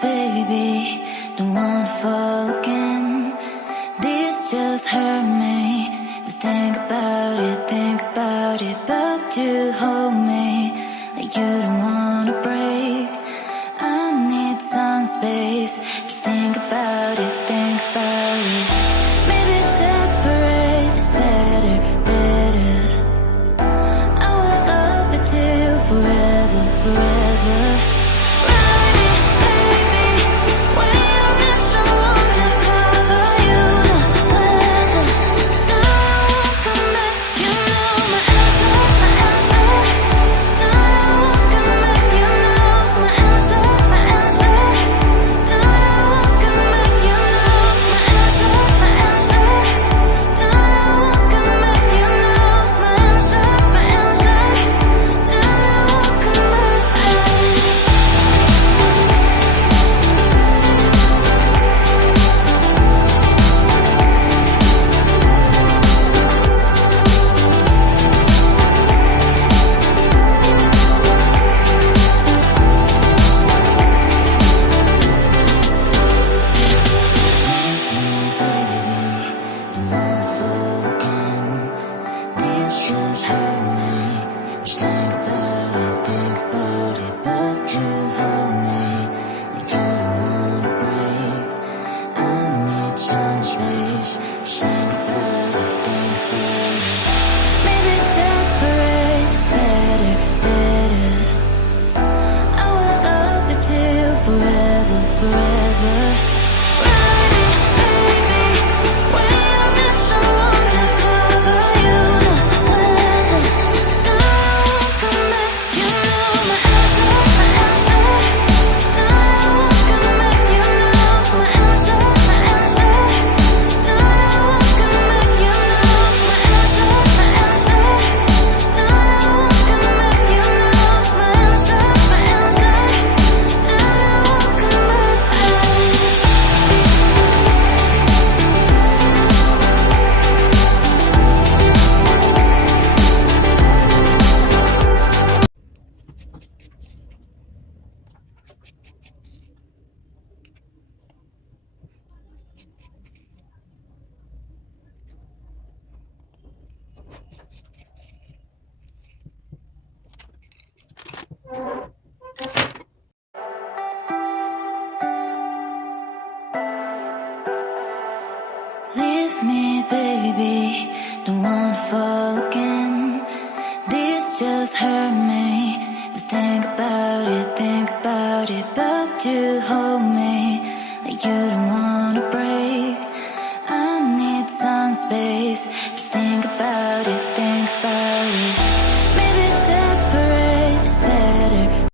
baby, don't wanna fall again. This just hurt me. Just think about it, but you hold me like you don't wanna break. I need some space. Just think about it, Maybe separate is better, better. I will love you till forever, forever. Leave me, baby, don't wanna fall again. This just hurt me. Just think about it, but you hold me like you don't wanna break. I need some space. Just think about it,